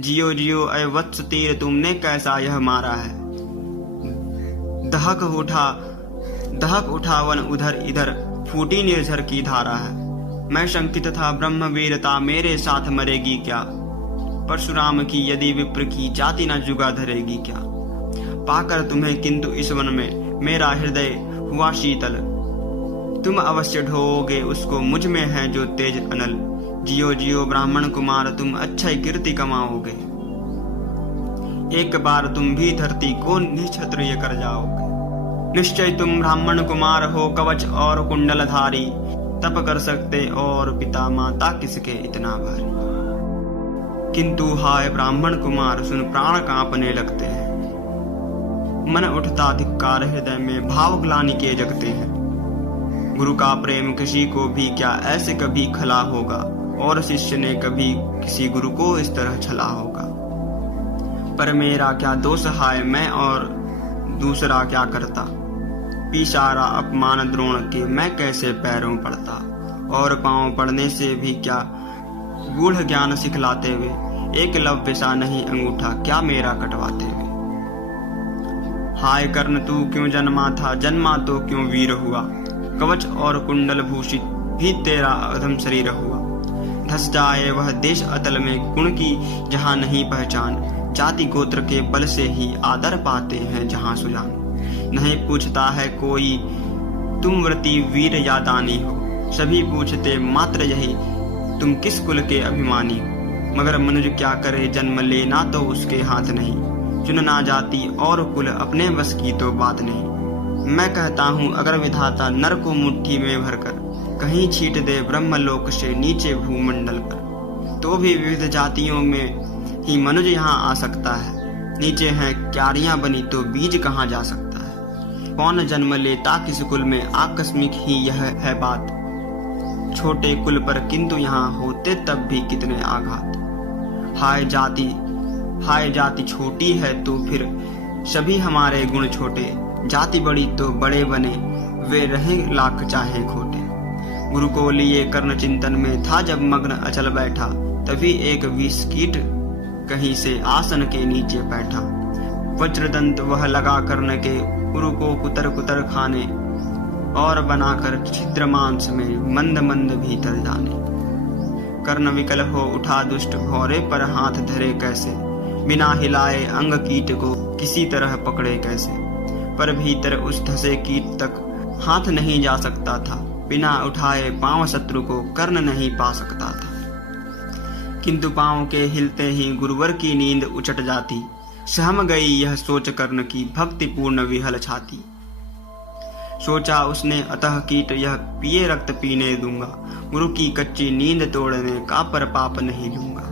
जियो जियो अय वत्स तीर, तुमने कैसा यह मारा है। दहक उठा वन उधर इधर, फूटी निर्झर की धारा है। मैं शंकित था ब्रह्म वीरता, मेरे साथ मरेगी क्या। परशुराम की यदि विप्र की, जाति न जुगा धरेगी क्या। पाकर तुम्हें किंतु इस वन में, मेरा हृदय हुआ शीतल। तुम अवश्य ढोओगे उसको, मुझ में है जो तेज अनल। जियो जियो ब्राह्मण कुमार, तुम अच्छी कीर्ति कमाओगे। एक बार तुम भी धरती को निक्षत्रिय कर जाओगे। निश्चय तुम ब्राह्मण कुमार हो, कवच और कुंडलधारी। तप कर सकते और पिता माता किसके इतना भारी। किंतु हाय ब्राह्मण कुमार, सुन प्राण कांपने लगते हैं। मन उठता धिक्कार, हृदय में भाव ग्लानि के जगते हैं। गुरु का प्रेम किसी को भी क्या ऐसे कभी खला होगा, और शिष्य ने कभी किसी गुरु को इस तरह छला होगा। पर मेरा क्या दोष हाय, मैं और दूसरा क्या करता। पिसारा अपमान द्रोण के, मैं कैसे पैरों पड़ता। और पांव पड़ने से भी क्या गूढ़ ज्ञान सिखलाते हुए, एक लव्य सा नहीं अंगूठा क्या मेरा कटवाते हुए। हाय कर्ण तू क्यों जन्मा था, जन्मा तो क्यों वीर हुआ। कवच और कुंडल भूषित भी तेरा अधम शरीर हुआ। धस जाए वह देश अतल में, गुण की जहाँ नहीं पहचान। जाति गोत्र के बल से ही आदर पाते हैं जहाँ सुजान। नहीं पूछता है कोई तुम व्रती वीर या दानी हो, सभी पूछते मात्र यही तुम किस कुल के अभिमानी हो। मगर मनुष्य क्या करे, जन्म लेना तो उसके हाथ नहीं। चुनना जाति और कुल, अपने बस की तो बात नहीं। मैं कहता हूँ अगर विधाता नर को मुट्ठी में भरकर कहीं छीट दे ब्रह्मलोक से नीचे भूमंडल पर, तो भी विविध जातियों में ही मनुष्य यहाँ आ सकता है। नीचे हैं क्यारियां बनी तो बीज कहाँ जा सकता है। कौन जन्म लेता किस कुल में, आकस्मिक ही यह है बात। छोटे कुल पर किंतु यहाँ होते तब भी कितने आघात। हाय जाति छोटी है तो फिर सभी हमारे गुण छोटे। जाति बड़ी तो बड़े बने, वे रहे लाख चाहे खोटे। गुरु को लिए कर्ण चिंतन में था जब मग्न अचल बैठा, तभी एक विष कीट कहीं से आसन के नीचे बैठा। वज्रदंत वह लगा कर्ण के, गुरु को कुतर कुतर खाने। और बनाकर छिद्र मांस में मंद मंद भीतर जाने। कर्ण विकल हो उठा दुष्ट, भौरे पर हाथ धरे कैसे। बिना हिलाए अंग कीट को किसी तरह पकड़े कैसे। पर भीतर उस धसे कीट तक हाथ नहीं जा सकता था। बिना उठाए पांव शत्रु को कर्ण नहीं पा सकता था। किंतु पांव के हिलते ही गुरुवर की नींद उचट जाती। सहम गई यह सोच कर्ण की भक्तिपूर्ण विहल छाती। सोचा उसने अतः कीट यह पिए रक्त पीने दूंगा। गुरु की कच्ची नींद तोड़ने का पर पाप नहीं लूंगा।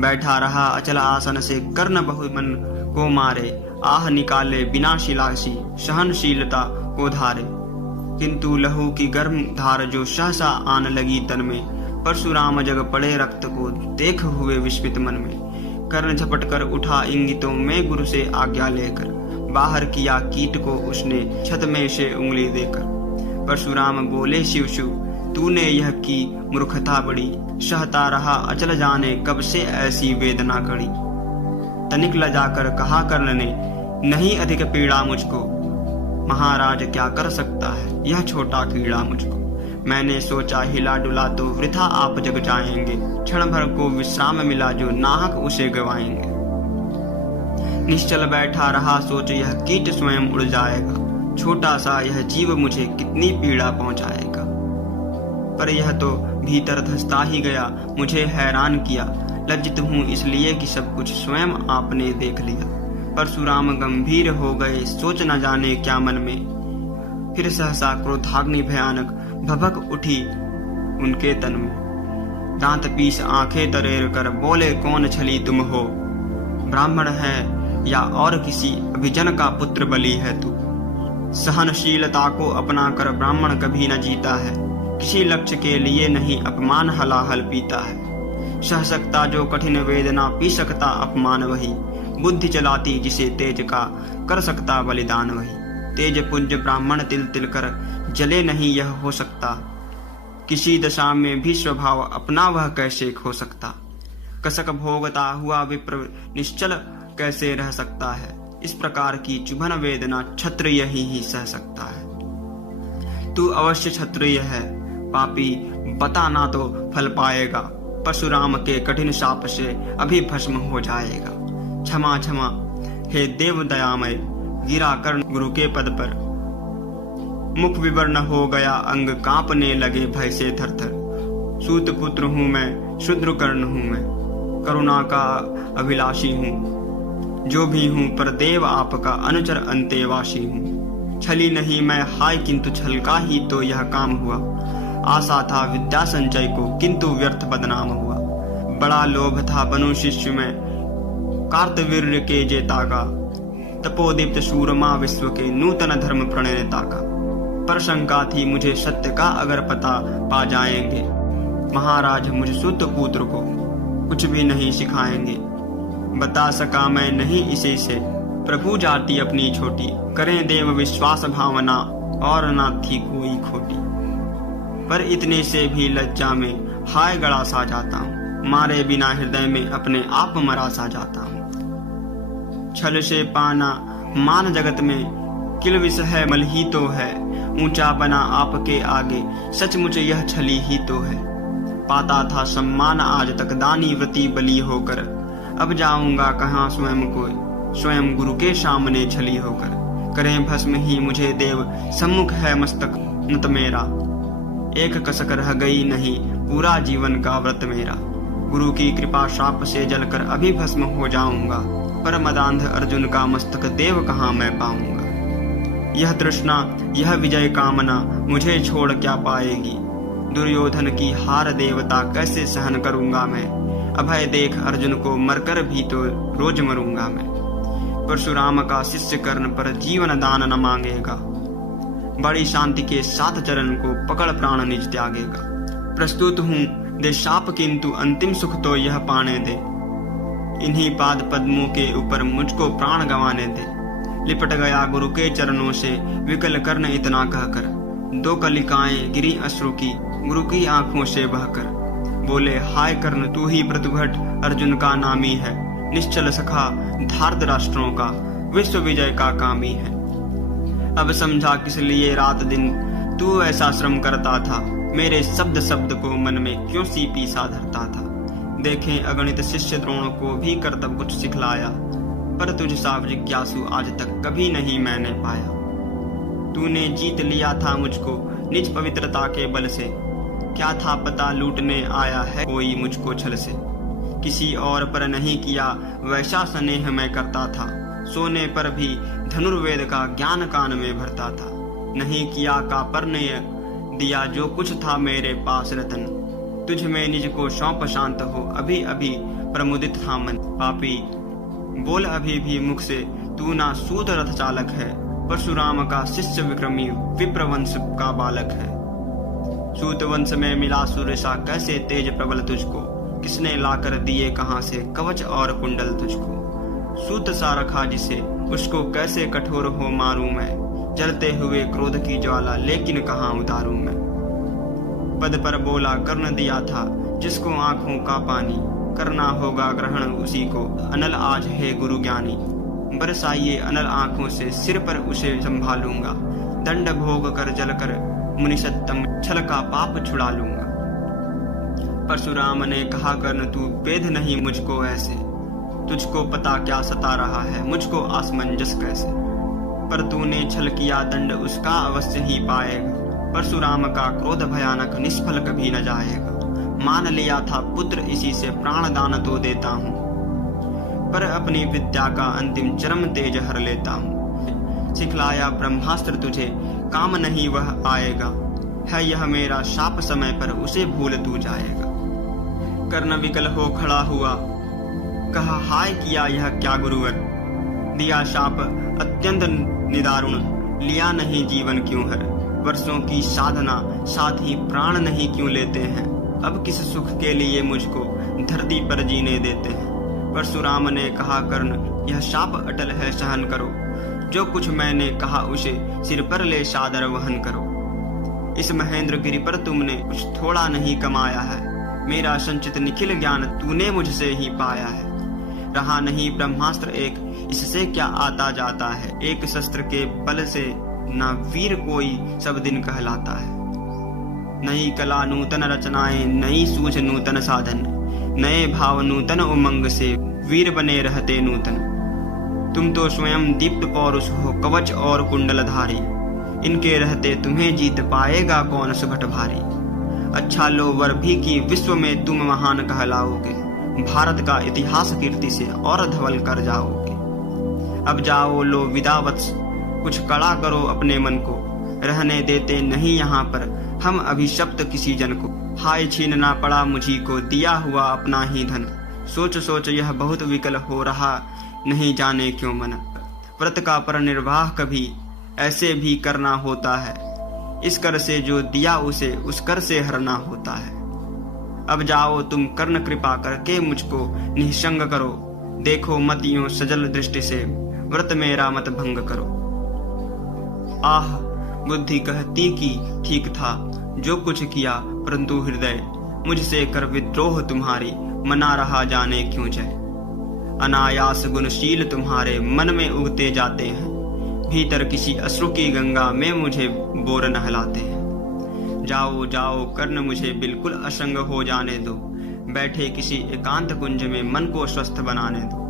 बैठा रहा अचल आसन से, कर्ण बहुमन को मारे। आह निकाले बिना शिलासी, सहनशीलता को धारे। किंतु लहू की गर्म धार जो सहसा आन लगी तन में। परशुराम जग पड़े रक्त को देख हुए विस्मित मन में। कर्ण झपट कर उठा इंगितों में, गुरु से आज्ञा लेकर बाहर किया कीट को उसने छत में से उंगली देकर। परशुराम बोले शिव शिव, तूने यह की मूर्खता बड़ी। सहता रहा अचल जाने, कब से ऐसी वेदना कड़ी। तनिक लजाकर कहा कर्ण ने, नहीं अधिक पीड़ा मुझको। महाराज क्या कर सकता है यह छोटा कीड़ा मुझको। मैंने सोचा हिला डुला तो वृथा आप जग जाएंगे। क्षण भर को विश्राम मिला जो नाहक उसे गवाएंगे। निश्चल बैठा रहा सोच यह कीट स्वयं उड़ जाएगा। छोटा सा यह जीव मुझे कितनी पीड़ा पहुंचाएगा। पर यह तो भीतर धंसता ही गया, मुझे हैरान किया। लज्जित हूँ इसलिए कि सब कुछ स्वयं आपने देख लिया। परशुराम गंभीर हो गए, सोच न जाने क्या मन में। फिर सहसा क्रोधाग्नि भयानक भभक उठी उनके तन में। दांत पीस आंखें तरेर कर बोले, कौन छली तुम हो। ब्राह्मण है या और किसी अभिजन का पुत्र बलि है तू। सहनशीलता को अपना कर ब्राह्मण कभी न जीता है। किसी लक्ष्य के लिए नहीं अपमान हलाहल पीता है। सह सकता जो कठिन वेदना, पी सकता अपमान वही। बुद्धि चलाती जिसे तेज का, कर सकता बलिदान वही। तेज पुंज ब्राह्मण तिल तिल कर, जले नहीं यह हो सकता। किसी दशा में भी स्वभाव अपना वह कैसे खो सकता। कसक भोगता हुआ विप्र निश्चल कैसे रह सकता है। इस प्रकार की चुभन वेदना क्षत्रिय ही सह सकता है। तू अवश्य क्षत्रिय है पापी, बता ना तो फल पाएगा। परशुराम के कठिन शाप से अभी भस्म हो जाएगा। क्षमा क्षमा हे देव दयामय। गिरा कर्ण गुरु के पद पर, मुख विवर्ण हो गया, अंग कांपने लगे भय से थरथर। सूत पुत्र हूँ मैं, शूद्र कर्ण हूँ मैं, करुणा का अभिलाषी हूँ। जो भी हूँ पर देव आपका अनुचर अंतेवासी हूँ। छली नहीं मैं हाय, किंतु छल का ही तो यह काम हुआ। आशा था विद्या संचय को, किंतु व्यर्थ बदनाम हुआ। बड़ा लोभ था बनु शिष्य में, कार्तवीर्य के जेता का। तपोदीप्त सूरमा विश्व के, नूतन धर्म प्रणेता का। पर शंका थी मुझे सत्य का, अगर पता पा जाएंगे महाराज मुझ सूत पुत्र को कुछ भी नहीं सिखाएंगे। बता सका मैं नहीं इसे से, प्रभु जाति अपनी छोटी। करें देव विश्वास भावना, और ना थी कोई खोटी। पर इतने से भी लज्जा में हाय गड़ा सा जाता हूँ। मारे बिना हृदय में अपने आप मरा सा जाता हूँ। छल से पाना मान जगत में, किल विष है मल ही तो है। ऊंचा बना आपके आगे, सचमुच यह छली ही तो है। पाता था सम्मान आज तक दानी व्रती बली होकर। अब जाऊंगा कहाँ स्वयं को, स्वयं गुरु के सामने छली होकर। करें भस्म ही मुझे देव, सम्मुख है मस्तक नत मेरा। एक कसक रह गई नहीं, पूरा जीवन का व्रत मेरा। गुरु की कृपा शाप से जलकर अभी भस्म हो जाऊंगा। पर मदांध अर्जुन का मस्तक देव कहाँ मैं पाऊंगा। यह तृष्णा यह विजय कामना मुझे छोड़ क्या पाएगी। दुर्योधन की हार देवता कैसे सहन करूंगा मैं। अभय देख अर्जुन को, मरकर भी तो रोज मरूंगा मैं। परशुराम का शिष्य कर्ण पर जीवन दान न मांगेगा। बड़ी शांति के साथ चरण को पकड़ प्राण निज त्यागेगा। प्रस्तुत हूँ दे शाप, किंतु अंतिम सुख तो यह पाने दे। इन्हीं पाद पद्मों के ऊपर मुझको प्राण गंवाने दे। लिपट गया गुरु के चरणों से, विकल कर्ण इतना कहकर। दो कलिकाएं गिरी अश्रु की, गुरु की आंखों से बहकर। बोले हाय कर्ण तू ही प्रतिभट, अर्जुन का नामी है। निश्चल सखा धार्त राष्ट्रों का, विश्व विजय का कामी है। अब समझा किस लिए रात दिन तू ऐसा श्रम करता था। मेरे शब्द शब्द को मन में क्यों सी पीसा धरता था। देखें अगणित शिष्य द्रोण को भी कर्तव्य कुछ सिखलाया। पर तुझ सा जिज्ञासु आज तक कभी नहीं मैंने पाया। तूने जीत लिया था मुझको निज पवित्रता के बल से। क्या था पता लूटने आया है कोई मुझको छल से। किसी और पर नहीं किया वैसा स्नेह मैं करता था। सोने पर भी धनुर्वेद का ज्ञान कान में भरता था। नहीं किया का परनय दिया जो कुछ था मेरे पास रतन। तुझ में निज को सौंप शांत हो, अभी अभी प्रमुदित था मन। पापी बोल अभी भी मुख से, तू ना सूत रथ चालक है। परशुराम का शिष्य विक्रमी विप्रवंश का बालक है। सूत वंश में मिला सूर्य सा कैसे तेज प्रबल तुझको। किसने लाकर दिए कहाँ से कवच और कुंडल तुझको। सूत सा रखा जिसे उसको कैसे कठोर हो मारूं मैं। जलते हुए क्रोध की ज्वाला लेकिन कहाँ उतारूं मैं। पद पर बोला कर्ण दिया था जिसको आंखों का पानी। करना होगा ग्रहण उसी को, अनल आज है गुरु ज्ञानी। बरसाइए अनल आंखों से, सिर पर उसे संभालूंगा। दंड भोग कर जल कर मुनिसत्तम, छल का पाप छुड़ा लूंगा। परशुराम ने कहा कर्ण तू वेद नहीं मुझको ऐसे। तुझको पता क्या सता रहा है मुझको आसमंजस कैसे। पर तूने छल किया दंड उसका अवश्य ही पाएगा। परशुराम का क्रोध भयानक निष्फल कभी न जाएगा। मान लिया था पुत्र इसी से प्राण दान तो देता हूँ। पर अपनी विद्या का अंतिम चरम तेज हर लेता हूँ। सिखलाया ब्रह्मास्त्र तुझे काम नहीं वह आएगा। है यह मेरा शाप समय पर उसे भूल तू जाएगा। कर्ण विकल हो खड़ा हुआ, कहा हाय किया यह क्या गुरुवर। दिया शाप अत्यंत निदारुण, लिया नहीं जीवन क्यों हर। वर्षों की साधना साथ ही प्राण नहीं क्यों लेते हैं। अब किस सुख के लिए मुझको धरती पर जीने देते हैं। परशुराम ने कहा कर्ण यह शाप अटल है सहन करो। जो कुछ मैंने कहा उसे सिर पर ले सादर वहन करो। इस महेंद्र गिरि पर तुमने कुछ थोड़ा नहीं कमाया है। मेरा संचित निखिल ज्ञान तूने मुझसे ही पाया है। रहा नहीं ब्रह्मास्त्र एक, इससे क्या आता जाता है। एक शस्त्र के बल से न वीर कोई सब दिन कहलाता है। नई कला नूतन रचनाएं, नई सूझ नूतन साधन, नए भाव नूतन उमंग से वीर बने रहते नूतन। तुम तो स्वयं दीप्त पौरुष हो, कवच और कुंडलधारी, इनके रहते तुम्हें जीत पाएगा कौन सुभट भारी। अच्छा लो वर भी कि विश्व में तुम महान कहलाओगे, भारत का इतिहास कीर्ति से और धवल कर जाओगे। अब जाओ लो विदा वत्स, कुछ कड़ा करो अपने मन को, रहने देते नहीं यहाँ पर हम अभिशप्त किसी जन को। हाय छीनना पड़ा मुझी को दिया हुआ अपना ही धन, सोच सोच यह बहुत विकल हो रहा नहीं जाने क्यों मन। व्रत का पर निर्वाह कभी ऐसे भी करना होता है, इस कर से जो दिया उसे उस कर से हरना होता है। अब जाओ तुम कर्ण कृपा करके मुझको निःसंग करो, देखो मत यूं सजल दृष्टि से व्रत मेरा मत भंग करो। आह बुद्धि कहती कि ठीक था जो कुछ किया, परंतु हृदय मुझसे कर विद्रोह तुम्हारी मना रहा जाने क्यों जय। अनायास गुणशील तुम्हारे मन में उगते जाते हैं, भीतर किसी अश्रु की गंगा में मुझे बोर नहलाते हैं। जाओ जाओ कर्ण मुझे बिल्कुल असंग हो जाने दो, बैठे किसी एकांत कुंज में मन को स्वस्थ बनाने दो।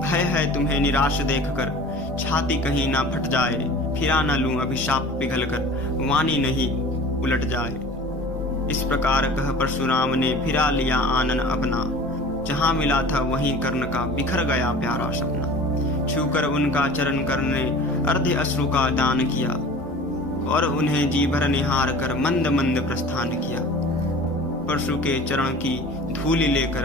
भय है तुम्हें निराश देखकर, छाती कहीं ना फट जाए, फिरा न लूं अभिशाप पिघल कर, वाणी नहीं उलट जाए। इस प्रकार कह परशुराम ने फिरा लिया आनन अपना, जहां मिला था वहीं कर्ण का बिखर गया प्यारा सपना। छूकर उनका चरण करने अर्ध अश्रु का दान किया, और उन्हें जी भर निहार कर मंद मंद प्रस्थान किया। परशु के चरण की धूलि लेकर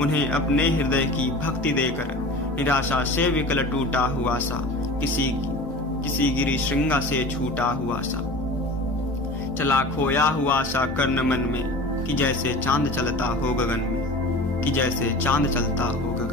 उन्हें अपने हृदय की भक्ति देकर, निराशा से विकल टूटा हुआ सा किसी गिरी श्रृंगा से छूटा हुआ सा, चला खोया हुआ सा कर्ण मन में, कि जैसे चांद चलता हो गगन में, कि जैसे चांद चलता हो गगन।